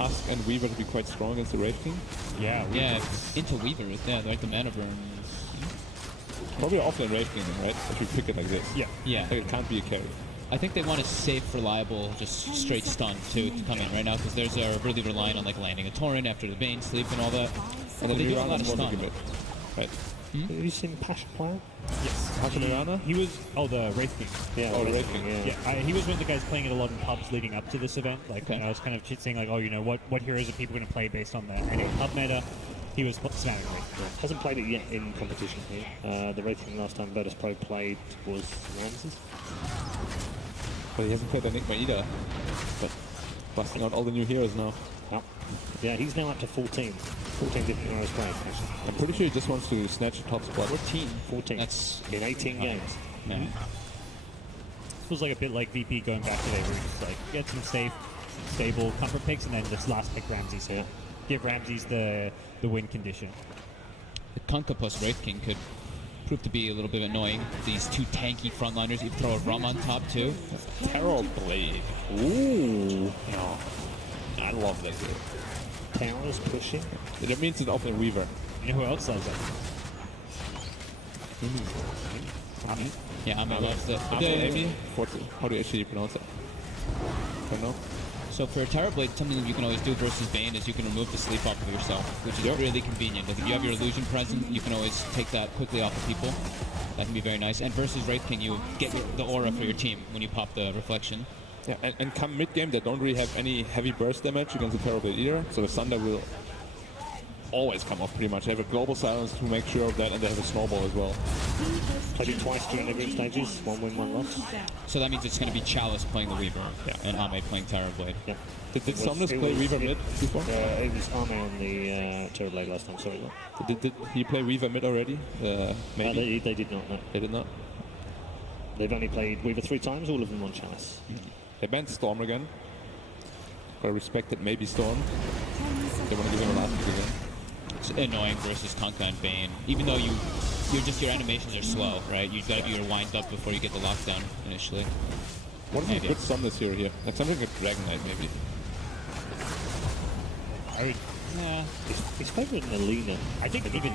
Tusk and Weaver to be quite strong against the Wraith King. Yeah, into Weaver, yeah, like the mana burns. Probably offlane Wraith King, right? If you pick it like this. Yeah. Yeah. Like it can't be a carry. I think they want a safe, reliable, just straight stun to come in right now, because they're really relying on like landing a torrent after the Bane sleep and all that. And then they do a Mirana's lot of more stun. big right? Have you seen Passion Player? Yes. How can Mirana? He was the Wraith King. Yeah, Oh, the Wraith King. Yeah, he was one of the guys playing it a lot in pubs leading up to this event. Like when I was kind of saying like, oh, you know, what heroes are people going to play based on the NA pub meta? He was spamming Wraith King. Hasn't played it yet in competition here. The Wraith King last time Virtus Pro played was Ramses. But he hasn't played Enigma either. But busting out all the new heroes now. Oh. Yeah, he's now up to 14. 14 different heroes played, actually. I'm pretty sure he just wants to snatch the top spot. 14. That's in 18 games. yeah. This feels like a bit like VP going back today, where you just like get some safe, stable comfort picks, and then just last pick Ramses. So give Ramses the win condition. The Kunkka plus Wraith King could prove to be a little bit annoying. These two tanky frontliners. You throw a Rum on top too. Terror Blade. Ooh. Oh, I love that hero. Towers pushing. That means it's offlane Weaver. You know who else does that? Yeah, Ame loves it. Amy? How do you actually pronounce it? I don't know. So for Terrorblade, something that you can always do versus Bane is you can remove the sleep off of yourself, which is really convenient. If you have your illusion present, you can always take that quickly off of people. That can be very nice. And versus Wraith King, you get the aura for your team when you pop the reflection. Yeah, and come mid-game, they don't really have any heavy burst damage against the Terrorblade either, so the Thunder will always come off pretty much. They have a global silence to make sure of that, and they have a snowball as well. Played it twice during the group stages. 1 win, 1 loss. So that means it's going to be Chalice playing the Weaver, and Ame playing Terrorblade. Yeah. Did Somnus play Weaver mid before? It was Arme on the Terrorblade last time, sorry. Did he play Weaver mid already? Maybe? They did not, no. They did not? They've only played Weaver 3 times, all of them on Chalice. They banned Storm again. Gotta respect it, maybe Storm. They want to give him a last pick again. It's annoying versus Kunkka and Bane. Even though your animations are slow, right? You've got to do your wind up before you get the lockdown initially. What is a good Somnus hero here? Like something like Dragon Knight, maybe. Yeah. He's favouring Alina. I think even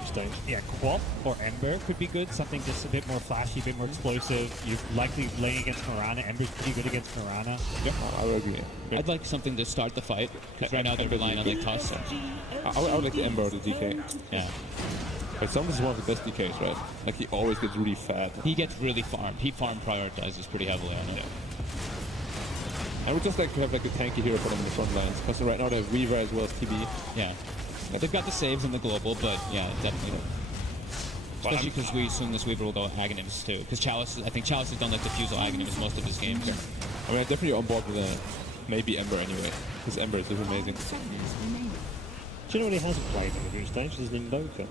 Quap or Ember could be good. Something just a bit more flashy, a bit more explosive. You're likely laying against Mirana. Ember's pretty good against Mirana. Yeah, I would agree. Yeah. I'd like something to start the fight, because right now they're relying on like Tusk. I would like the Ember or the DK. Yeah. But Somnus is one of the best DKs, right? Like he always gets really fat. He gets really farmed. He farm prioritizes pretty heavily on it. Yeah. I would just like to have like a tanky hero for them in the front lines, because right now they have Weaver as well as TB. Yeah. They've got the saves and the global, but yeah, definitely. Especially because we assume this Weaver will go Aghanims too. Because I think Chalice has done like Diffusal Aghanims most of his games. Yeah. I mean, I'm definitely on board with maybe Ember anyway. Because Ember is amazing. Do you know what he hasn't played in the group stage? Is Limboka,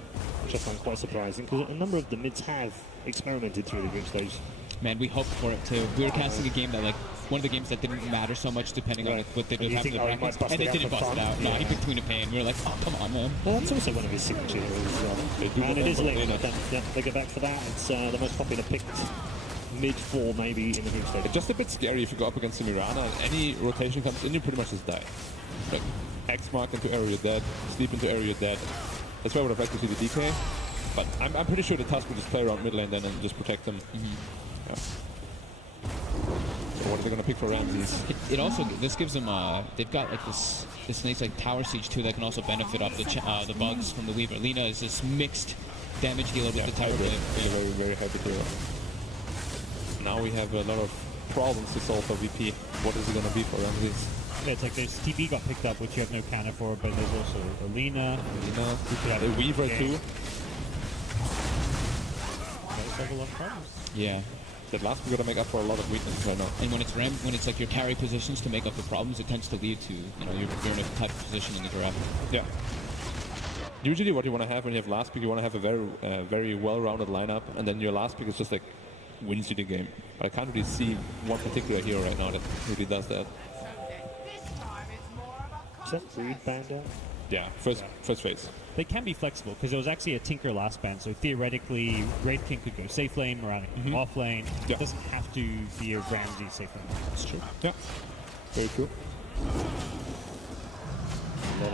which I find quite surprising, because a number of the mids have experimented through the group stage. Man, we hoped for it too. We were casting a game that like one of the games that didn't matter so much depending on what they did happen to the brackets, and it didn't bust it out. No, he picked Queen of Pain. We were like, oh, come on, man. Well, that's also one of his signature heroes as well. And it is Lena. They go back for that. It's the most popular picked mid-4 maybe in the group stage. It's just a bit scary if you go up against the Mirana and any rotation comes in, you pretty much just die. Like, X mark into area dead, sleep into area dead. That's why I would have liked to see the DK. But I'm pretty sure the Tusk will just play around mid lane then and just protect them. Yeah. So what are they going to pick for Ramses? It also, this gives them, they've got like this nice like Tower Siege too that can also benefit off the bugs from the Weaver. Lina is this mixed damage dealer with the Tower Blade. Very, very happy hero. Now we have a lot of problems to solve for VP. What is it going to be for Ramses? Yeah, it's like there's TB got picked up, which you have no counter for, but there's also Alina. We could have a Weaver too. Yeah. That last we got to make up for a lot of weaknesses right now. And when it's like your carry positions to make up the problems, it tends to lead to you're in a type of position in the draft. Yeah. Usually, what you want to have when you have last pick, you want to have a very well-rounded lineup, and then your last pick is just like wins you the game. But I can't really see one particular hero right now that really does that. Is that Reed banned out? Yeah, first phase. They can be flexible, because there was actually a Tinker last ban, so theoretically, Wraith King could go safe lane, Mirana could go off lane. Yeah. It doesn't have to be a Ramsey safe lane. That's true. Yeah. Very cool.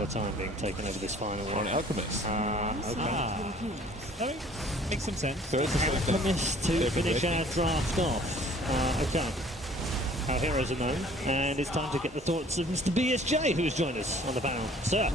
of time being taken over this final On one. Alchemist. Okay. That makes some sense. First, Alchemist to They've been finish waiting. our draft off. Okay. Our heroes are known, and it's time to get the thoughts of Mr. BSJ, who's joined us on the panel. Sir.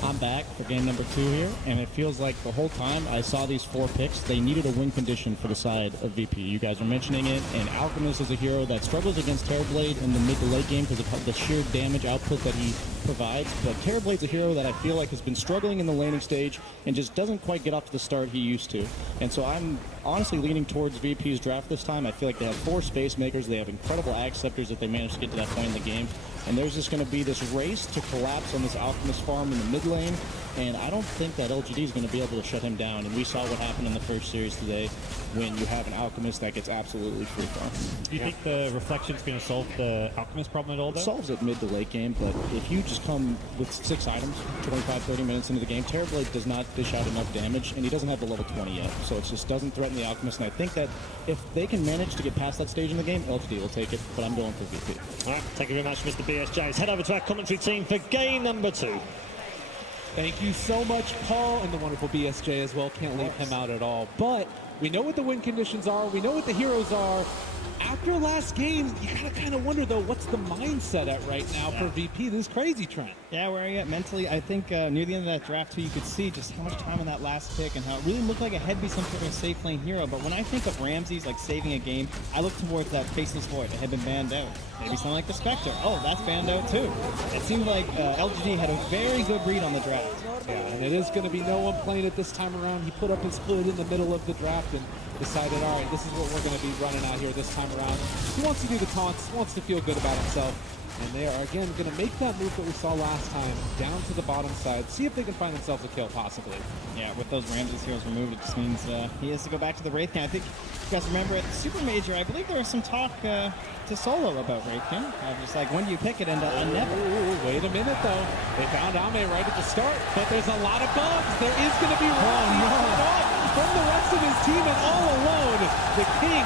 I'm back for game number 2 here, and it feels like the whole time I saw these 4 picks, they needed a win condition for the side of VP. You guys are mentioning it, and Alchemist is a hero that struggles against Terrorblade in the mid to late game because of the sheer damage output that he provides. But Terrorblade's a hero that I feel like has been struggling in the laning stage and just doesn't quite get off to the start he used to. And so I'm honestly leaning towards VP's draft this time. I feel like they have 4 space makers, they have incredible Axe-Scepters if they manage to get to that point in the game. And there's just going to be this race to collapse on this Alchemist farm in the mid lane, and I don't think that LGD is going to be able to shut him down. And we saw what happened in the first series today when you have an Alchemist that gets absolutely free farm. Do you think the Reflection's going to solve the Alchemist problem at all, though? It solves it mid to late game, but if you just come with 6 items 25-30 minutes into the game, Terrorblade does not dish out enough damage, and he doesn't have the level 20 yet, so it just doesn't threaten the Alchemist. And I think that if they can manage to get past that stage in the game, LGD will take it, but I'm going for VP. All right, thank you very much, Mr. BSJ. Let's head over to our commentary team for game number 2. Thank you so much, Paul, and the wonderful BSJ as well. Can't leave him out at all. But we know what the win conditions are. We know what the heroes are. After last game, you gotta kind of wonder, though, what's the mindset at right now for VP? This is crazy, Trent. Yeah, where are you at mentally? I think near the end of that draft, too, you could see just how much time on that last pick and how it really looked like it had to be some sort of safe lane hero. But when I think of Ramses like saving a game, I look towards that Faceless Void that had been banned out. Maybe something like the Spectre. Oh, that's banned out, too. It seemed like LGD had a very good read on the draft. Yeah, and it is going to be no one playing it this time around. He put up his hood in the middle of the draft and decided, all right, this is what we're going to be running out here this time around. He wants to do the taunts, wants to feel good about himself. And they are, again, going to make that move that we saw last time down to the bottom side. See if they can find themselves a kill, possibly. Yeah, with those Ramses heroes removed, it just means he has to go back to the Wraith King. I think you guys remember at the Super Major, I believe there was some talk to Solo about Wraith King. Just like, when do you pick it? And never. Ooh, wait a minute, though. They found Ame right at the start, but there's a lot of bugs. There is going to be from the rest of his team, and all alone, the King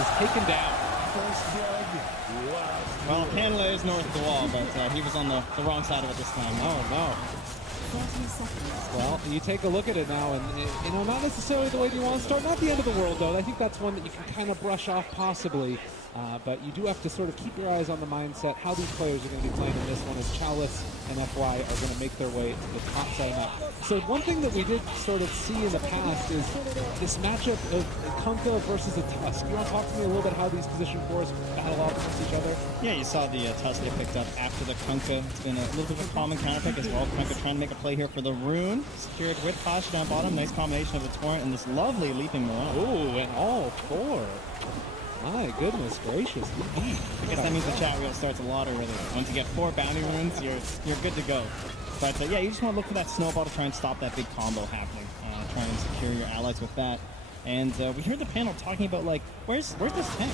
is taken down. Well, Canela is north of the wall, but he was on the wrong side of it this time. Oh, no. Well, you take a look at it now, and, you know, not necessarily the way you want to start. Not the end of the world, though. I think that's one that you can kind of brush off, possibly. But you do have to sort of keep your eyes on the mindset, how these players are going to be playing in this one, as Chalice and FY are going to make their way to the top side map. So one thing that we did sort of see in the past is this matchup of Kunkka versus a Tusk. You want to talk to me a little bit how these position 4s battle off against each other? Yeah, you saw the Tusk get picked up after the Kunkka. It's been a little bit of a common counter pick as well. Kunkka trying to make a play here for the Rune. Secured with Pasha down bottom. Nice combination of the Torrent and this lovely leaping Moron. Ooh, and all 4. My goodness gracious. I guess that means the chat wheel starts a lottery with it. Once you get 4 bounty runes, you're good to go. But yeah, you just want to look for that snowball to try and stop that big combo happening. Try and secure your allies with that. And we heard the panel talking about, like, where's this tank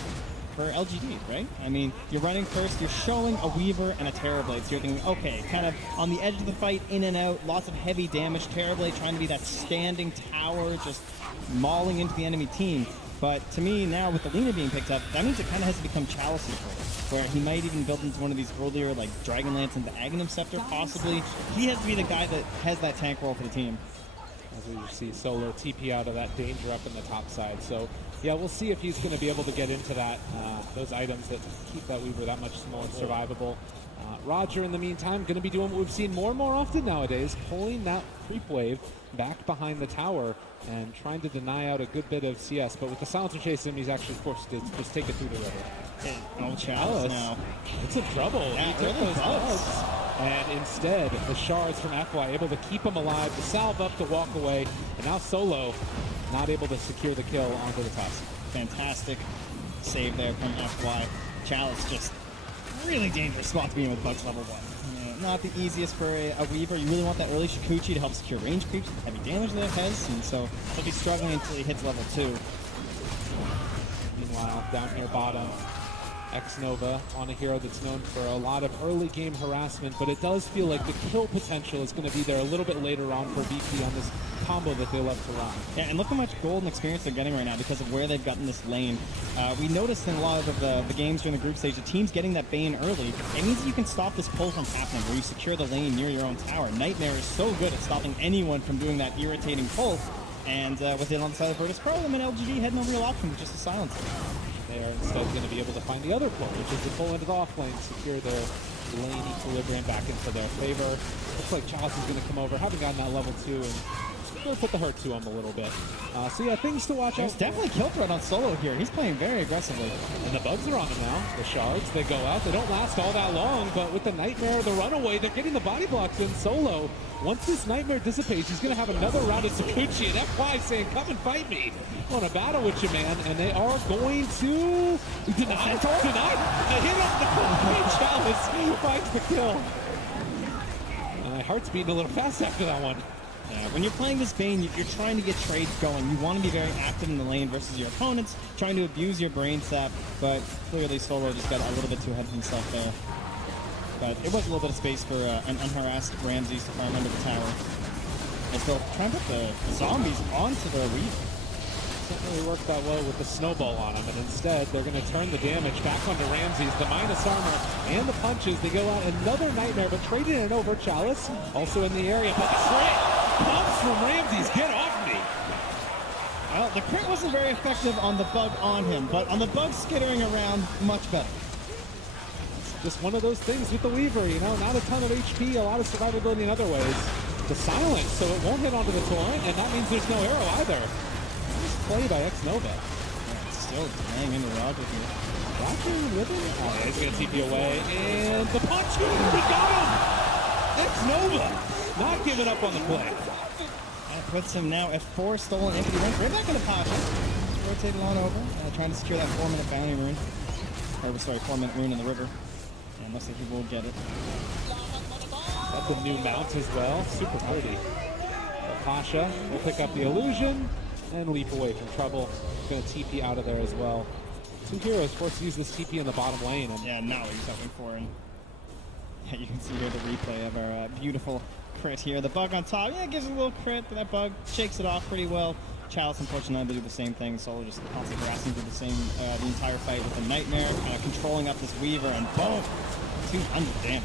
for LGD, right? I mean, you're running first, you're showing a Weaver and a Terrorblade, so you're thinking, okay, kind of on the edge of the fight, in and out, lots of heavy damage. Terrorblade trying to be that standing tower, just mauling into the enemy team. But to me, now with the Lina being picked up, that means it kind of has to become Chalice's role, where he might even build into one of these earlier, like, Dragonlance into Aghanim Scepter, possibly. He has to be the guy that has that tank role for the team. As we see Solo TP out of that danger up in the top side. So, yeah, we'll see if he's going to be able to get into that, those items that keep that Weaver that much more survivable. Roger, in the meantime, going to be doing what we've seen more and more often nowadays, pulling that creep wave back behind the tower and trying to deny out a good bit of CS. But with the Silencer chasing him, he's actually forced to just take it through the river. Oh, Chalice now. It's in trouble. Yeah, he took those bugs. And instead, the shards from FY able to keep him alive, to salve up, to walk away. And now Solo not able to secure the kill onto the top side. Fantastic save there from FY. Chalice just really dangerous spot to be in with bugs level 1. Not the easiest for a Weaver. You really want that early Shikuchi to help secure range creeps with heavy damage that it has, and so he'll be struggling until he hits level 2. Meanwhile, down here bottom, X-Nova on a hero that's known for a lot of early game harassment, but it does feel like the kill potential is going to be there a little bit later on for VP on this combo that they love to run. Yeah, and look how much gold and experience they're getting right now because of where they've gotten this lane. We noticed in a lot of the games during the group stage, the team's getting that Bane early. It means that you can stop this pull from happening where you secure the lane near your own tower. Nightmare is so good at stopping anyone from doing that irritating pull. And with it on the side of Virtus Pro, them and LGD had no real option but just to silence it. They are instead going to be able to find the other pull, which is the pull into the off lane, secure their lane equilibrium back into their favor. Looks like Chalice is going to come over, haven't gotten that level 2, and going to put the hurt to him a little bit. So yeah, things to watch out. There's definitely kill threat on Solo here. He's playing very aggressively. And the bugs are on him now. The shards, they go out. They don't last all that long, but with the Nightmare, the runaway, they're getting the body blocks in. Solo, once this Nightmare dissipates, he's going to have another round of Sakuchi and FY saying, come and fight me. I want to battle with you, man. And they are going to deny. A hit on the point. Chalice finds the kill. My heart's beating a little fast after that one. Yeah, when you're playing this Bane, you're trying to get trades going. You want to be very active in the lane versus your opponents, trying to abuse your brain sap, but clearly Solo just got a little bit too ahead of himself there. But it was a little bit of space for an unharassed Ramses to climb under the tower. As they'll try and put the zombies onto the Weave. Didn't really work that well with the snowball on him, and instead they're going to turn the damage back onto Ramses. The minus armor and the punches, they go out another Nightmare, but trading it over. Chalice also in the area, but the crit comes from Ramses. Get off me! Well, the crit wasn't very effective on the bug on him, but on the bug skittering around, much better. Just one of those things with the Weaver, you know, not a ton of HP, a lot of survivability in other ways. The silence, so it won't hit onto the torrent, and that means there's no arrow either. Nice play by X-Nova. Yeah, still hang into Roger here. Roger with him? Oh, yeah, he's going to TP away, and the punch! We got him! X-Nova not giving up on the play. That puts him now at 4 stolen empty runs. Right back into Pasha. Rotated on over, trying to secure that 4-minute bounty rune. Or, sorry, 4-minute rune in the river. And looks like he will get it. That's a new mount as well. Super pretty. Pasha will pick up the illusion and leap away from trouble. Going to TP out of there as well. Two heroes forced to use this TP in the bottom lane. And yeah, now he's hoping for it. Yeah, you can see here the replay of our beautiful crit here. The bug on top, yeah, gives it a little crit, but that bug shakes it off pretty well. Chalice, unfortunately, do the same thing. Solo just constantly harassing through the same, the entire fight with the Nightmare, kind of controlling up this Weaver, and boom, 200 damage.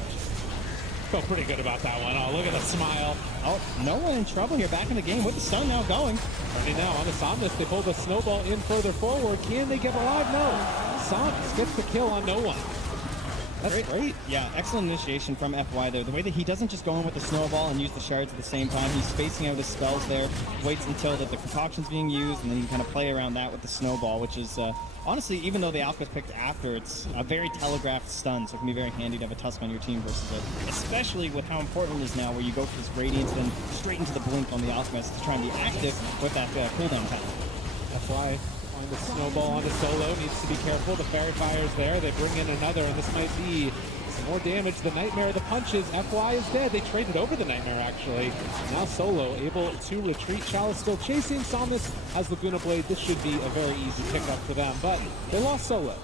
Felt pretty good about that one. Oh, look at the smile. Oh, no one in trouble here. Back in the game with the stun now going. Ready now on the Somnus. They pull the snowball in further forward. Can they get alive? No. Somnus gets the kill on no one. That's great. Yeah, excellent initiation from FY there. The way that he doesn't just go in with the snowball and use the shards at the same time. He's spacing out his spells there, waits until the concoction's being used, and then you can kind of play around that with the snowball, which is, honestly, even though the Alpha's picked after, it's a very telegraphed stun, so it can be very handy to have a Tusk on your team versus it. Especially with how important it is now where you go for this Radiance, then straight into the Blink on the Alchemist to try and be active with that cooldown time. FY on the snowball onto Solo, needs to be careful. The Fairy Fire's there. They bring in another, and this might be some more damage. The Nightmare, the punches. FY is dead. They traded over the Nightmare, actually. Now Solo able to retreat. Chalice still chasing. Somnus has Laguna Blade. This should be a very easy pickup for them, but they lost Solo.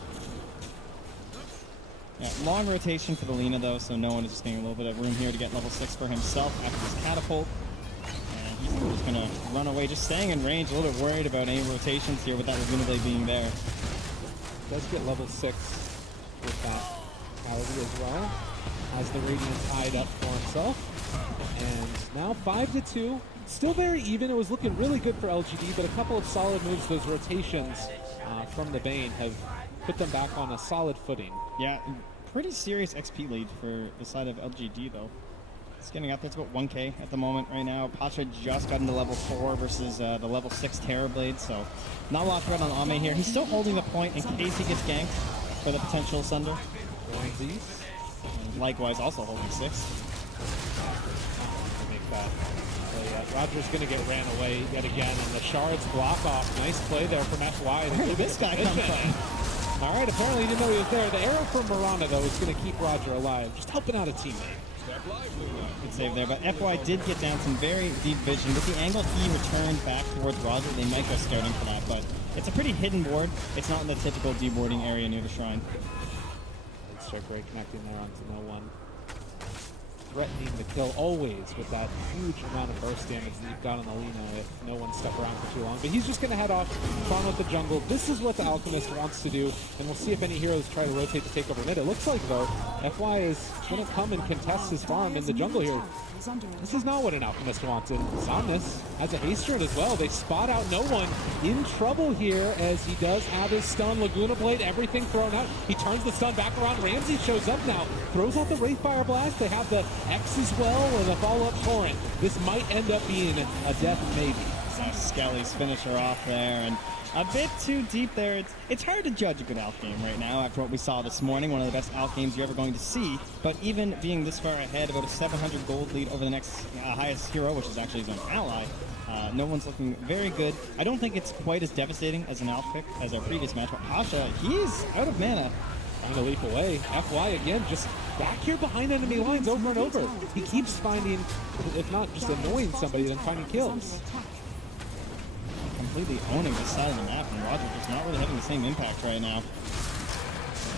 Yeah, long rotation for the Lina, though, so no one is just getting a little bit of room here to get level 6 for himself after this catapult. He's just going to run away, just staying in range, a little bit worried about any rotations here with that Laguna Blade being there. Does get level 6 with that quality as well. Has the Radiant tied up for himself. And now 5-2. Still very even. It was looking really good for LGD, but a couple of solid moves, those rotations from the Bane have put them back on a solid footing. Yeah, pretty serious XP lead for the side of LGD, though. It's getting up there. It's about 1k at the moment right now. Pasha just got into level 4 versus the level 6 Terrorblade, so not a lot of threat on Ame here. He's still holding the point in case he gets ganked for the potential Sunder. And likewise, also holding 6. Make that. So, Roger's going to get ran away yet again, and the shards block off. Nice play there from FY. Where did this guy come from? All right, apparently he didn't know he was there. The arrow from Miranda, though, is going to keep Roger alive. Just helping out a teammate. Good save there, but FY did get down some very deep vision. With the angle he returned back towards Roger, they might go scouting for that, but it's a pretty hidden ward. It's not in the typical deboarding area near the shrine. Start great connecting there onto no one. Threatening the kill always with that huge amount of burst damage that you've got on the Lino if no one stuck around for too long. But he's just going to head off, farm with the jungle. This is what the Alchemist wants to do, and we'll see if any heroes try to rotate to take over mid. It looks like, though, FY is going to come and contest his farm in the jungle here. This is not what an Alchemist wants, and Somnus has a haste turn as well. They spot out no one in trouble here as he does have his stun. Laguna Blade, everything thrown out. He turns the stun back around. Ramsey shows up now, throws out the Wraithfire Blast. They have the X as well and a follow-up torrent. This might end up being a death maybe. Skelly's finisher off there, and a bit too deep there. It's hard to judge a good Alch game right now after what we saw this morning. One of the best Alch games you're ever going to see. But even being this far ahead, about a 700 gold lead over the next highest hero, which is actually his own ally, no one's looking very good. I don't think it's quite as devastating as an Alch pick as our previous match. But Asha, he's out of mana. Trying to leap away. FY again, just back here behind enemy lines over and over. He keeps finding, if not just annoying somebody, then finding kills. Completely owning this side of the map, and Roger just not really having the same impact right now.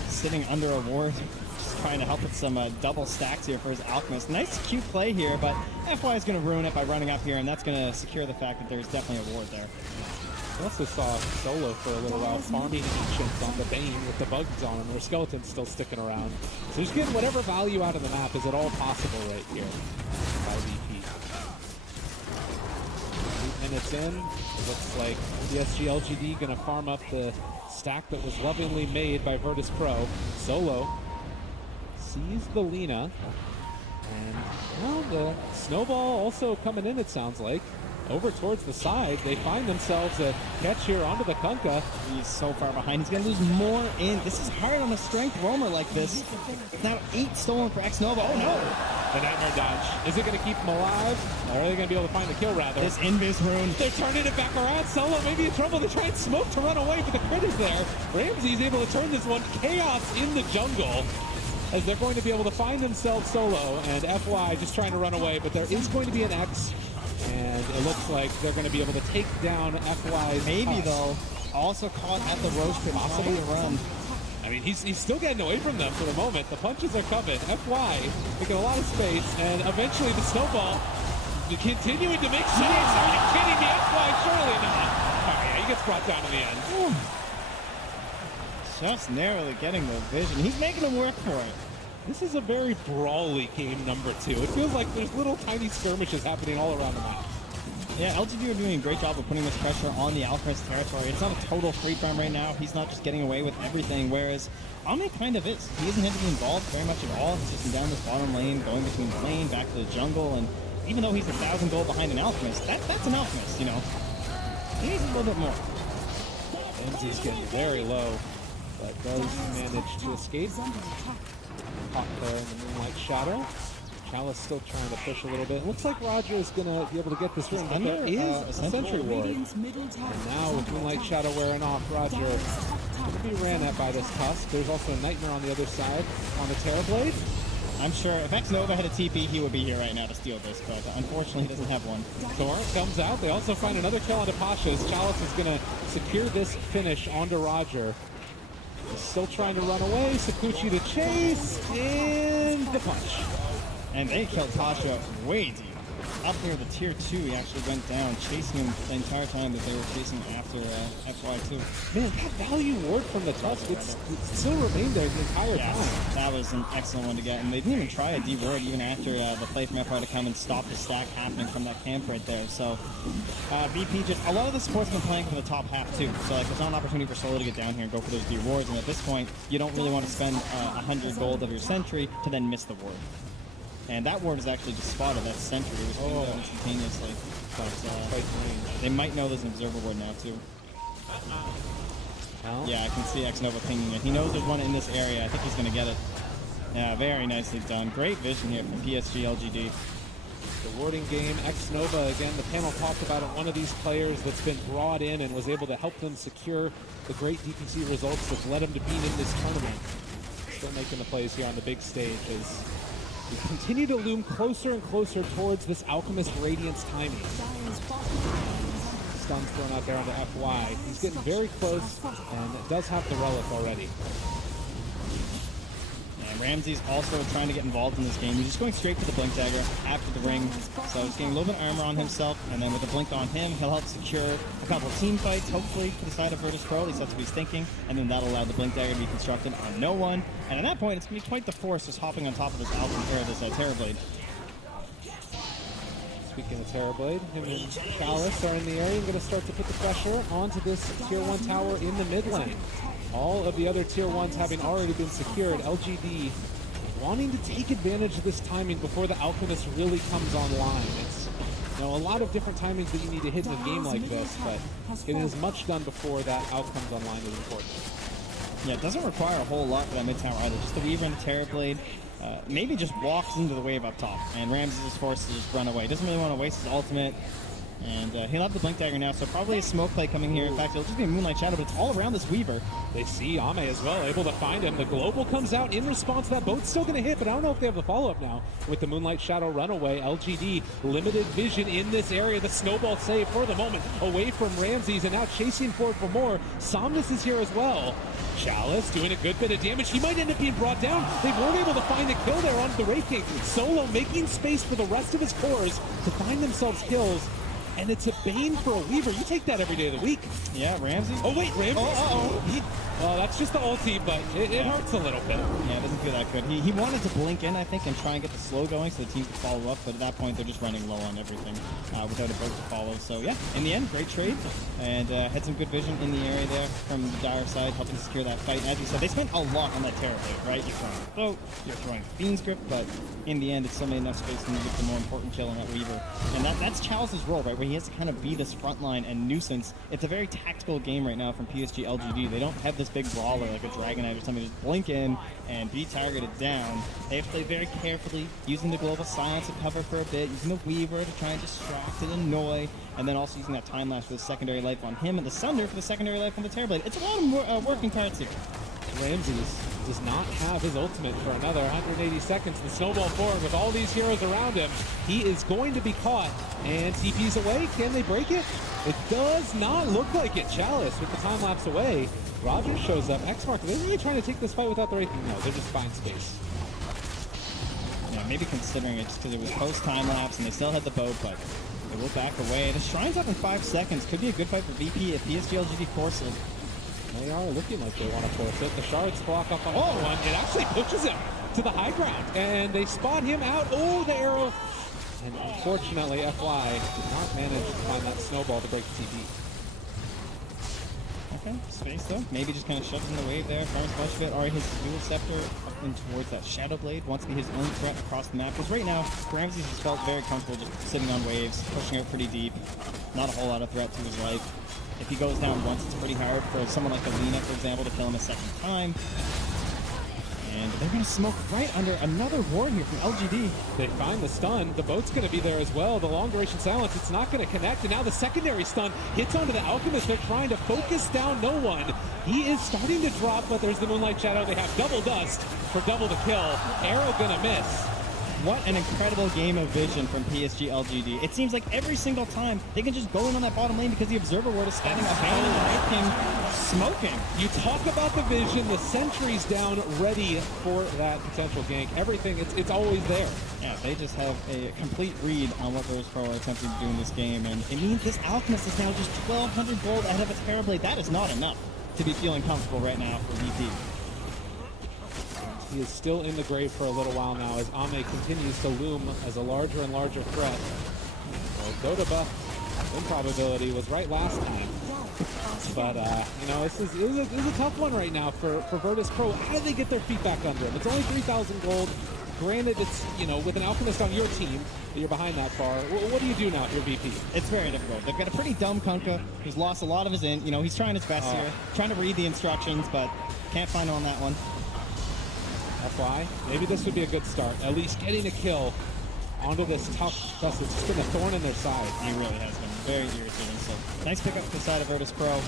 Sitting under a ward, just trying to help with some double stacks here for his Alchemist. Nice cute play here, but FY is going to ruin it by running up here, and that's going to secure the fact that there's definitely a ward there. I also saw Solo for a little while farming Ancients on the Bane with the bugs on him, where Skeleton's still sticking around. So he's getting whatever value out of the map is at all possible right here by VP. 8 minutes in, it looks like PSG LGD gonna farm up the stack that was lovingly made by Virtus Pro. Solo sees the Lina, and well, the Snowball also coming in, it sounds like. Over towards the side, they find themselves a catch here onto the Kunkka. He's so far behind. He's going to lose more in. This is hard on a strength roamer like this. Now 8 stolen for X-Nova. Oh no! The Nightmare Dodge. Is it going to keep him alive? Or are they going to be able to find the kill, rather? This Invis rune. They're turning it back around. Solo may be in trouble. They try and smoke to run away, but the crit is there. Ramsey's able to turn this one. Chaos in the jungle, as they're going to be able to find themselves Solo, and FY just trying to run away, but there is going to be an X. And it looks like they're going to be able to take down FY's Maybe, though. Also caught at the Roche pit, possibly to run. I mean, he's still getting away from them for the moment. The punches are coming. FY taking a lot of space, and eventually the Snowball continuing to make saves. Are you kidding me? FY, surely not. Oh, yeah, he gets brought down in the end. Just narrowly getting the vision. He's making them work for it. This is a very brawly game number 2. It feels like there's little tiny skirmishes happening all around the map. Yeah, LGD are doing a great job of putting this pressure on the Alchemist territory. It's not a total free farm right now. He's not just getting away with everything, whereas Omni kind of is. He isn't having to be involved very much at all. He's just down this bottom lane, going between the lane, back to the jungle, and even though he's 1,000 gold behind an Alchemist, that's an Alchemist, you know. He needs a little bit more. Ramsey's getting very low, but does manage to escape. Caught there in the Moonlight Shadow. Chalice still trying to push a little bit. Looks like Roger is going to be able to get this ring, but there is a Sentry Ward. And now with Moonlight Shadow wearing off, Roger going to be ran at by this Tusk. There's also a Nightmare on the other side on the Terrorblade. I'm sure if X-Nova had a TP, he would be here right now to steal this, but unfortunately he doesn't have one. Torrent comes out. They also find another kill onto Pasha as Chalice is going to secure this finish onto Roger. He's still trying to run away. Sakuchi to chase, and the punch. And they killed Tasha way deep. Up near the tier 2, he actually went down, chasing him the entire time that they were chasing after FY2. Man, that value ward from the Tusk, it still remained there the entire time. That was an excellent one to get. And they didn't even try a D-ward even after the play from FY to come and stop the stack happening from that camp right there. So VP just, a lot of the support's been playing for the top half too. So like, there's not an opportunity for Solo to get down here and go for those D-wards. And at this point, you don't really want to spend 100 gold of your sentry to then miss the ward. And that ward is actually just spotted. That sentry was pinged out instantaneously. But they might know there's an observer ward now too. Yeah, I can see X-Nova pinging it. He knows there's one in this area. I think he's going to get it. Yeah, very nicely done. Great vision here from PSG LGD. The warding game, X-Nova, again, the panel talked about it, one of these players that's been brought in and was able to help them secure the great DPC results that led them to being in this tournament. Still making the plays here on the big stage as We continue to loom closer and closer towards this Alchemist Radiance timing. Stun's thrown out there onto FY. He's getting very close and does have the relic already. And Ramsey's also trying to get involved in this game. He's just going straight for the Blink Dagger after the ring. So he's getting a little bit of armor on himself, and then with the Blink on him, he'll help secure a couple of team fights, hopefully, for the side of Virtus Pro. At least that's what he's thinking. And then that'll allow the Blink Dagger to be constructed on no one. And at that point, it's going to be quite the force just hopping on top of this this Terrorblade. Speaking of Terrorblade, him and Chalice are in the area and going to start to put the pressure onto this Tier 1 tower in the mid lane. All of the other Tier 1s having already been secured. LGD wanting to take advantage of this timing before the Alchemist really comes online. It's a lot of different timings that you need to hit in a game like this, but getting as much done before that out comes online is important. Yeah, it doesn't require a whole lot for that mid tower either. Just the Weaver and the Terrorblade. Maybe just walks into the wave up top, and Ramses is forced to just run away. Doesn't really want to waste his ultimate, and he'll have the Blink Dagger now, so probably a smoke play coming here. In fact, it'll just be a Moonlight Shadow, but it's all around this Weaver. They see Ame as well, able to find him. The Global comes out in response. That boat's still going to hit, but I don't know if they have the follow-up now with the Moonlight Shadow runaway. LGD, limited vision in this area. The Snowball save for the moment away from Ramses, and now chasing forward for more. Somnus is here as well. Chalice doing a good bit of damage. He might end up being brought down. They weren't able to find the kill there onto the Wraith King. Solo making space for the rest of his cores to find themselves kills. And it's a bane for a Weaver. You take that every day of the week. Yeah, Ramses. Oh, wait, Ramses. Well, that's just the ulti, but it hurts a little bit. Yeah, it doesn't feel that good. He wanted to blink in, I think, and try and get the slow going so the team could follow up, but at that point, they're just running low on everything without a boat to follow. So, yeah, in the end, great trade, and had some good vision in the area there from the Dire side, helping secure that fight. And as you said, they spent a lot on that Terrorblade, right? You're throwing a boat, you're throwing Fiend's Grip, but in the end, it's still made enough space to get the more important kill on that Weaver. And that's Chalice's role, right, where he has to kind of be this front line and nuisance. It's a very tactical game right now from PSG LGD. They don't have this big brawler like a Dragon Knight or something, just blink in and be targeted down. They have to play very carefully, using the Global Silence to cover for a bit, using the Weaver to try and distract and annoy, and then also using that time lapse for the secondary life on him and the Sunder for the secondary life on the Terrorblade. It's a lot of working cards here. Ramses does not have his ultimate for another 180 seconds. The snowball forward with all these heroes around him. He is going to be caught, and TP's away. Can they break it? It does not look like it. Chalice with the time lapse away. Rogers shows up. Xmark, are they really trying to take this fight without the Wraith? No, they're just buying space. Yeah, maybe considering it just because it was post time lapse and they still had the boat, but they will back away. The Shrine's up in 5 seconds. Could be a good fight for VP if PSG LGD force it. They are looking like they want to force it. The Shards block up on one. It actually pushes him to the high ground, and they spot him out. Oh, the arrow. And unfortunately, FY did not manage to find that snowball to break the TP. Okay, space though. Maybe just kind of shoves in the wave there. Farms a bunch of it. Alright, his dual scepter up in towards that Shadow Blade. Wants to be his own threat across the map. Because right now, Ramses just felt very comfortable just sitting on waves, pushing out pretty deep. Not a whole lot of threat to his life. If he goes down once, it's pretty hard for someone like Alina, for example, to kill him a second time. And they're going to smoke right under another ward here from LGD. They find the stun. The boat's going to be there as well. The long duration silence, it's not going to connect. And now the secondary stun hits onto the Alchemist. They're trying to focus down no one. He is starting to drop, but there's the Moonlight Shadow. They have double dust for double the kill. Arrow going to miss. What an incredible game of vision from PSG LGD. It seems like every single time they can just go in on that bottom lane because the Observer Ward is standing behind the Wraith King smoking. You talk about the vision, the sentry's down ready for that potential gank. Everything, it's always there. Yeah, they just have a complete read on what Virtus Pro are attempting to do in this game, and it means this Alchemist is now just 1,200 gold ahead of a Terrorblade. That is not enough to be feeling comfortable right now for VP. He is still in the grave for a little while now as Ame continues to loom as a larger and larger threat. Well, Dota buff improbability was right last time. But, you know, this is a tough one right now for Virtus Pro. How do they get their feet back under them? It's only 3,000 gold. Granted, it's, you know, with an Alchemist on your team, that you're behind that far. What do you do now if you're VP? It's very difficult. They've got a pretty dumb Kunkka who's lost a lot of his int. You know, he's trying his best here, trying to read the instructions, but can't find him on that one. FY, maybe this would be a good start. At least getting a kill onto this tough quest. It's just been a thorn in their side. He really has been very irritating. So nice pickup to the side of Virtus Pro.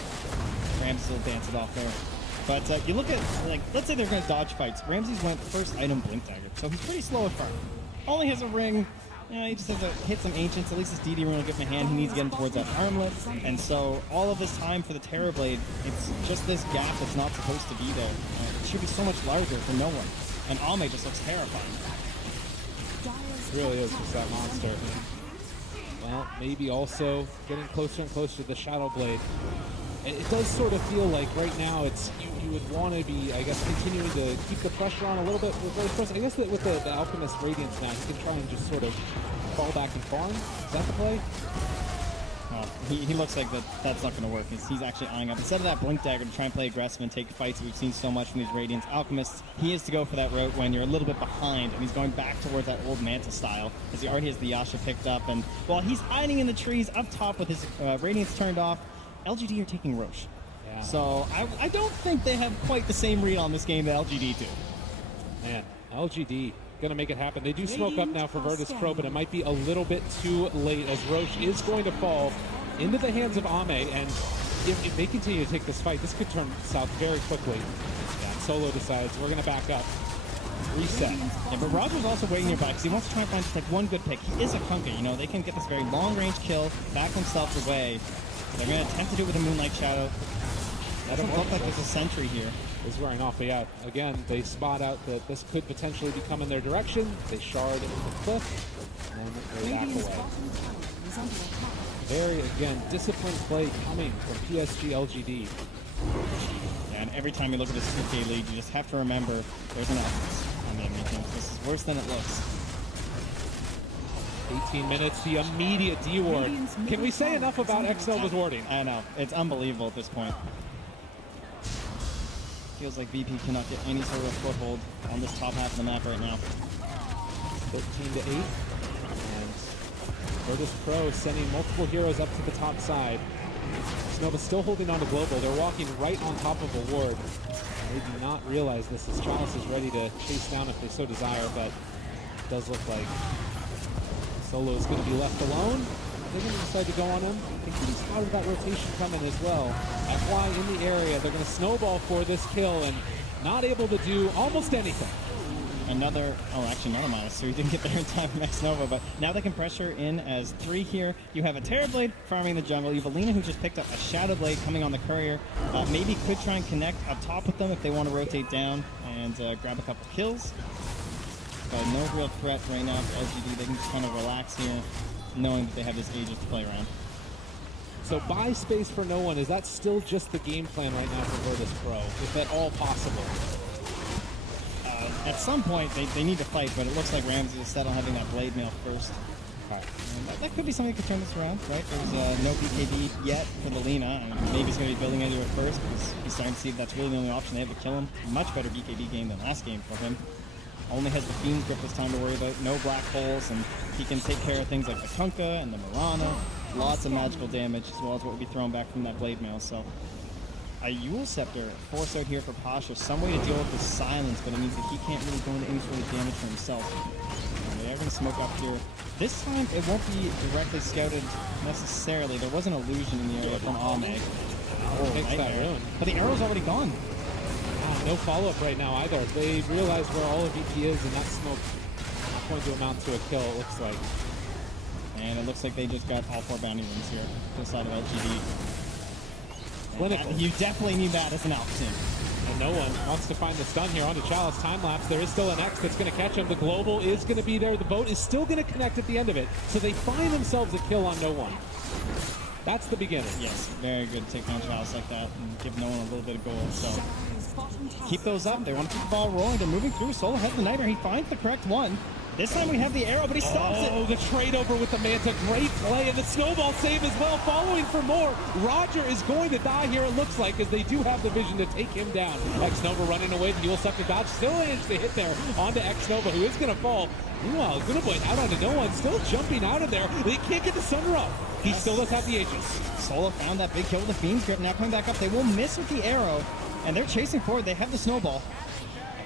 Ramses will dance it off there. But you look at, like, let's say they're going to dodge fights. Ramses went first item Blink Dagger, so he's pretty slow at farm. Only has a ring. You know, he just has to hit some Ancients. At least his DD ring will get in the hand. He needs to get him towards that armlet. And so all of his time for the Terrorblade, it's just this gap that's not supposed to be there. It should be so much larger for no one. And Ame just looks terrifying. It really is just that monster. Well, maybe also getting closer and closer to the Shadow Blade. And it does sort of feel like right now it's you would want to be, I guess, continuing to keep the pressure on a little bit with those first. I guess that with the Alchemist Radiance now, he can try and just sort of fall back and farm. Is that the play? He looks like that's not going to work. He's actually eyeing up. Instead of that Blink Dagger to try and play aggressive and take fights that we've seen so much from these Radiants, Alchemists, he is to go for that route when you're a little bit behind, and he's going back towards that old Manta style, as he already has the Yasha picked up. And while he's hiding in the trees up top with his Radiance turned off, LGD are taking Roche. Yeah. So I don't think they have quite the same read on this game that LGD do. Man, LGD going to make it happen. They do smoke up now for Virtus Pro, but it might be a little bit too late as Roche is going to fall into the hands of Ame, and if they continue to take this fight, this could turn south very quickly. Yeah, Solo decides we're going to back up. Reset. Yeah, but Roger's also waiting nearby because he wants to try and find just like one good pick. He is a Kunkka, you know, they can get this very long-range kill, back themselves away. They're going to attempt to do it with a Moonlight Shadow. Doesn't look like there's a sentry here. Is wearing off, but yeah, again, they spot out that this could potentially be coming their direction. They shard into the cliff, and then they back away. Very, again, disciplined play coming from PSG LGD. Yeah, and every time you look at this 2K lead, you just have to remember there's an Alchemist on the enemy team. This is worse than it looks. 18 minutes, the immediate D-ward. Can we say enough about X-Nova's warding? I know, it's unbelievable at this point. Feels like VP cannot get any sort of foothold on this top half of the map right now. 13 to 8. And Virtus Pro sending multiple heroes up to the top side. Nova's still holding on to Global. They're walking right on top of a ward. They do not realize this as Chalice is ready to chase down if they so desire, but it does look like Solo is going to be left alone. They're going to decide to go on him. I think he's out of that rotation coming as well. FY in the area. They're going to snowball for this kill and not able to do almost anything. Another, oh, actually not a -3. Didn't get there in time from X-Nova, but now they can pressure in as 3 here. You have a Terrorblade farming the jungle. You have Alina who just picked up a Shadow Blade coming on the courier. Maybe could try and connect up top with them if they want to rotate down and grab a couple kills. But no real threat right now for LGD. They can just kind of relax here, knowing that they have this Aegis to play around. So buy space for no one. Is that still just the game plan right now for Virtus Pro, if at all possible? At some point, they need to fight, but it looks like Ramsey is set on having that blade mail first. Right. That could be something that could turn this around, right? There's no BKB yet for the Lina, and maybe he's going to be building into it first because he's starting to see that's really the only option they have to kill him. Much better BKB game than last game for him. Only has the Fiend's Grip this time to worry about, no black holes, and he can take care of things like the Kunkka and the Mirana. Lots of magical damage, as well as what would be thrown back from that blade mail. So a Yule Scepter force out here for Pasha. Some way to deal with the silence, but it means that he can't really go into any sort of damage for himself. And they are going to smoke up here. This time, it won't be directly scouted necessarily. There was an illusion in the area from Ame. Oh, that but the arrow's already gone. No follow-up right now either. They realize where all of VP is, and that smoke not going to amount to a kill, it looks like. And it looks like they just got all 4 bounty rings here to the side of LGD. Clinical. You definitely need that as an alpha team. And no one wants to find the stun here onto Chalice. Time lapse. There is still an X that's going to catch him. The global is going to be there. The boat is still going to connect at the end of it. So they find themselves a kill on no one. That's the beginning. Yes, very good to take down Chalice like that and give no one a little bit of gold. So keep those up. They want to keep the ball rolling. They're moving through. Solo has the Nightmare. He finds the correct one. This time we have the arrow, but he stops it. Oh, the trade over with the Manta. Great play, and the snowball save as well, following for more. Roger is going to die here, it looks like, as they do have the vision to take him down. X-Nova running away. The Yule Scepter dodge. Still managed to hit there onto X-Nova, who is going to fall. Meanwhile, Gunaboy out onto no one, still jumping out of there. They can't get the Sunder up. He still does have the Aegis. Solo found that big kill with the Fiend's Grip. Now coming back up. They will miss with the arrow, and they're chasing forward. They have the snowball.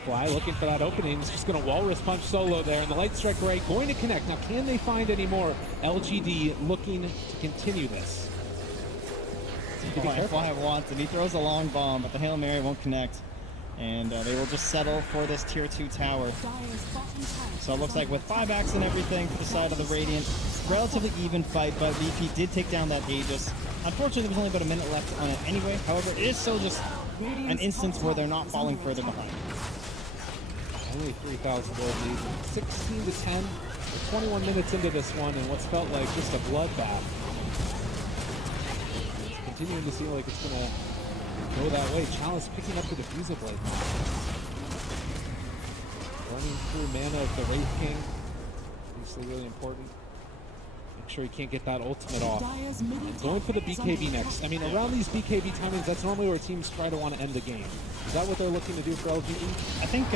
Fly looking for that opening. He's just going to walrus punch Solo there, and the Light Strike Ray going to connect. Now, can they find any more? LGD looking to continue this. to be careful. Fly wants, and he throws a long bomb, but the Hail Mary won't connect. And they will just settle for this tier 2 tower. So it looks like with buybacks and everything for the side of the Radiant, relatively even fight, but VP did take down that Aegis. Unfortunately, there was only about a minute left on it anyway. However, it is still just an instance where they're not falling further behind. Only 3,000 gold lead. 16 to 10. We're 21 minutes into this one, and what's felt like just a bloodbath. It's continuing to seem like it's going to go that way. Chalice picking up the Diffusal Blade. Running through mana of the Wraith King. Obviously really important. Make sure he can't get that ultimate off. Going for the BKB next. I mean, around these BKB timings, that's normally where teams try to want to end the game. Is that what they're looking to do for LGD? I think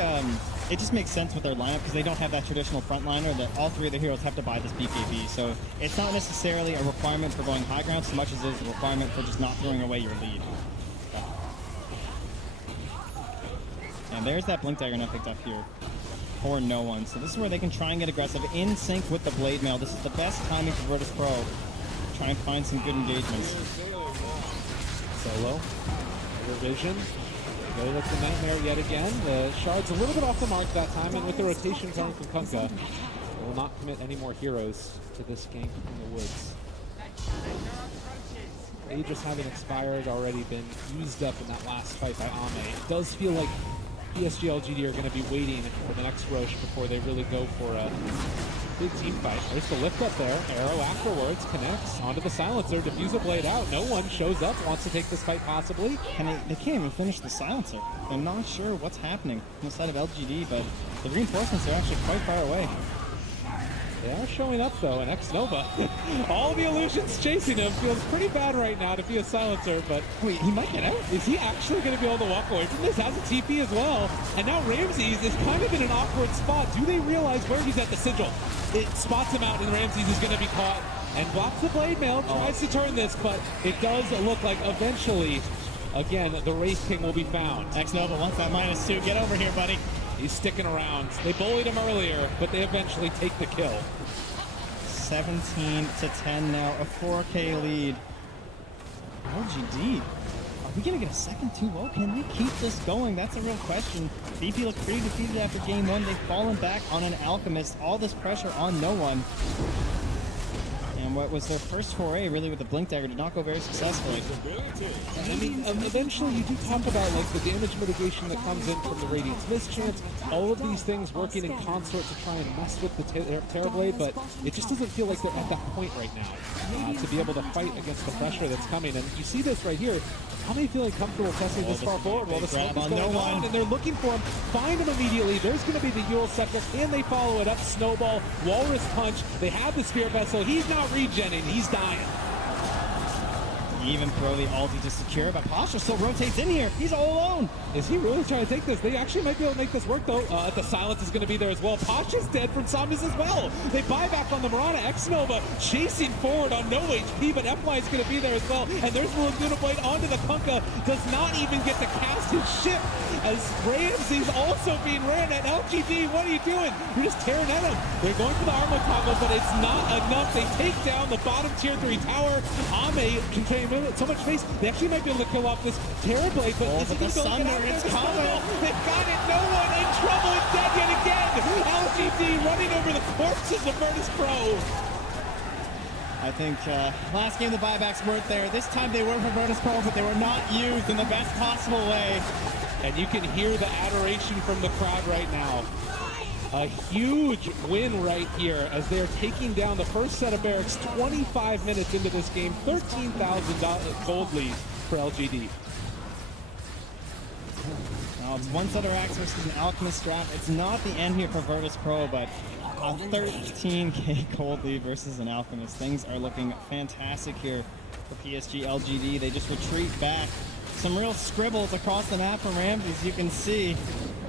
it just makes sense with their lineup because they don't have that traditional frontliner that all three of the heroes have to buy this BKB. So it's not necessarily a requirement for going high ground so much as it is a requirement for just not throwing away your lead. And there's that Blink Dagger now picked up here for no one. So this is where they can try and get aggressive in sync with the Blade Mail. This is the best timing for Virtus Pro. Try and find some good engagements. Solo. Revision. Go with the Nightmare yet again. The Shard's a little bit off the mark that time, and with the rotation coming from Kunkka, they will not commit any more heroes to this gank in the woods. Aegis having expired, already been used up in that last fight by Ame. It does feel like PSG LGD are going to be waiting for the next Roche before they really go for a big team fight. There's the lift up there. Arrow afterwards connects onto the silencer. Diffusal Blade out. No one shows up, wants to take this fight possibly. And they can't even finish the silencer. I'm not sure what's happening on the side of LGD, but the reinforcements are actually quite far away. They are showing up though, and X-Nova. All the illusions chasing him. Feels pretty bad right now to be a silencer, but wait, he might get out. Is he actually going to be able to walk away from this? Has a TP as well. And now Ramses is kind of in an awkward spot. Do they realize where he's at? The sigil? It spots him out, and Ramses is going to be caught. And blocks the Blade Mail, tries to turn this, but it does look like eventually, again, the Wraith King will be found. X-Nova wants that -2. Get over here, buddy. He's sticking around. They bullied him earlier, but they eventually take the kill. 17 to 10 now, a 4K lead. LGD, are we gonna get a second 2-0? Can they keep this going? That's a real question. VP looked pretty defeated after game 1. They've fallen back on an Alchemist. All this pressure on no one. And what was their first foray, really, with the Blink Dagger, did not go very successfully. I mean, eventually you do talk about like the damage mitigation that comes in from the Radiant's Mischance, all of these things working in consort to try and mess with the Terrorblade, but it just doesn't feel like they're at that point right now to be able to fight against the pressure that's coming. And you see this right here. How many feeling comfortable testing this far forward while the smoke is going on, and they're looking for him, find him immediately. There's going to be the Eul Scepter. Can they follow it up? Snowball, Walrus Punch. They have the Spirit Vessel. He's not regenning. He's dying. Even throw the ulti to secure, but Pasha still rotates in here. He's all alone. Is he really trying to take this? They actually might be able to make this work, though. The silence is going to be there as well. Pasha's dead from zombies as well. They buy back on the Mirana. X-Nova chasing forward on no HP, but FY is going to be there as well. And there's the Laguna Blade onto the Kunkka. Does not even get to cast his ship as Ramses also being ran at. LGD, what are you doing? You're just tearing at him. They're going for the armor toggle, but it's not enough. They take down the bottom tier 3 tower. Ame contained so much space. They actually might be able to kill off this Terrorblade, but is he going to go get out there? They've got it. No one in trouble. It's dead yet again. LGD running over the corpses of Virtus Pro. I think last game the buybacks weren't there. This time they were for Virtus Pro, but they were not used in the best possible way. And you can hear the adoration from the crowd right now. A huge win right here as they're taking down the first set of barracks 25 minutes into this game. 13,000 gold lead for LGD. Now it's one set of racks versus an Alchemist strat. It's not the end here for Virtus Pro, but a 13k gold lead versus an Alchemist. Things are looking fantastic here for PSG LGD. They just retreat back. Some real scribbles across the map from Ramses, you can see.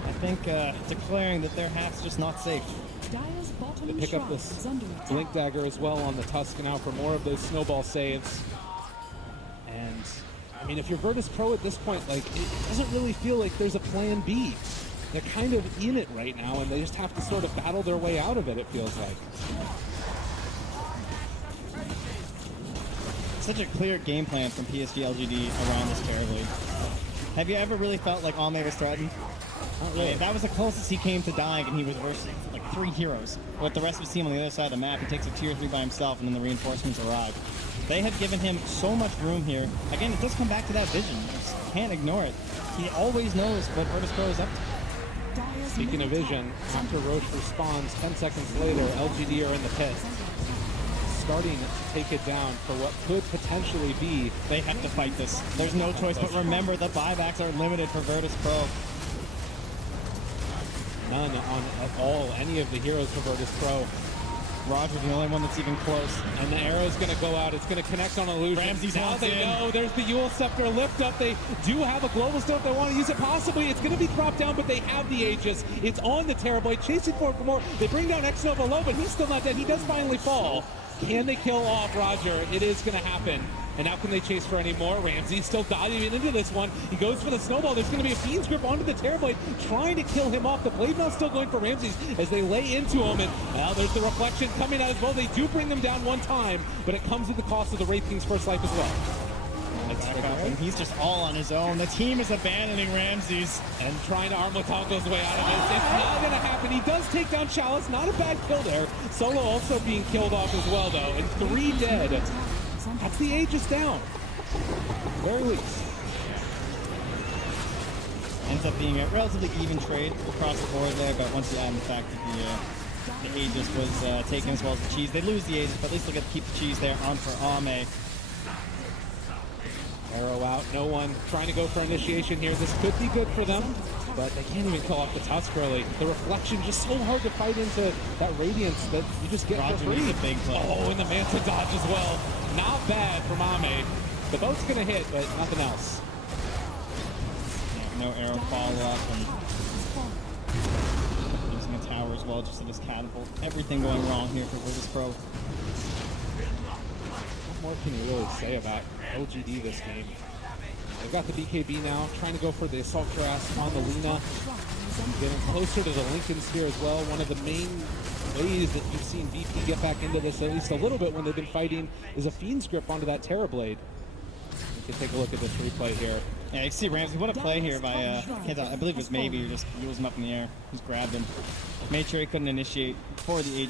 I think declaring that their half's just not safe. They pick up this Blink Dagger as well on the Tusk now for more of those snowball saves. And, I mean, if you're Virtus Pro at this point, like, it doesn't really feel like there's a plan B. They're kind of in it right now, and they just have to sort of battle their way out of it, it feels like. such a clear game plan from PSG LGD around this Terrorblade. Have you ever really felt like Ame was threatened? Not really. That was the closest he came to dying, and he was versus like 3 heroes. With the rest of his team on the other side of the map, he takes a tier 3 by himself, and then the reinforcements arrive. They have given him so much room here. Again, it does come back to that vision. You just can't ignore it. He always knows what Virtus Pro is up to. Speaking of vision, after Roche responds, 10 seconds later, LGD are in the pit. Starting to take it down for what could potentially be. They have to fight this. There's no choice, but remember, the buybacks are limited for Virtus Pro. None on at all any of the heroes for Virtus Pro. Roger's the only one that's even close. And the arrow's going to go out. It's going to connect on Illusion. Ramsey's now wants they in. know there's the Yule Scepter lift up. They do have a global still if they want to use it. Possibly it's going to be dropped down, but they have the Aegis. It's on the Terrorblade, chasing for more. They bring down X-Nova low, but he's still not dead. He does finally fall. Can they kill off Roger? It is going to happen. And how can they chase for any more? Ramsey still diving into this one. He goes for the snowball. There's going to be a Fiend's Grip onto the Terrorblade, trying to kill him off. The Blade Mail still going for Ramsey's as they lay into him. And well, there's the reflection coming out as well. They do bring them down one time, but it comes at the cost of the Wraith King's first life as well. Back up, and he's just all on his own. The team is abandoning Ramses. And trying to arm Latango's way out of this. It's not going to happen. He does take down Chalice. Not a bad kill there. Solo also being killed off as well, though. And 3 dead. That's the Aegis down. Very least. Ends up being a relatively even trade across the board there, but once you add the fact that the Aegis was taken as well as the cheese, they lose the Aegis, but at least they'll get to keep the cheese there on for Ame. Arrow out, no one trying to go for initiation here. This could be good for them, but they can't even kill off the Tusk early. The reflection just so hard to fight into that radiance that you just get Roger for free. needs a big play. Oh, and the Manta dodge as well. Not bad from Ame. The boat's gonna hit, but nothing else. Yeah, no arrow follow-up, and using a tower as well, just in his catapult. Everything going wrong here for Virtus Pro. What more can you really say about LGD this game? They've got the BKB now, trying to go for the Assault Cuirass on the Luna. Getting closer to the Lincoln Sphere as well. One of the main ways that you've seen VP get back into this, at least a little bit when they've been fighting, is a Fiend's Grip onto that Terrorblade. We can take a look at this replay here. Yeah, you see Ramsey. What a play here by, I believe it was maybe, or just wheels him up in the air. Just grabbed him. Made sure he couldn't initiate before the Aegis.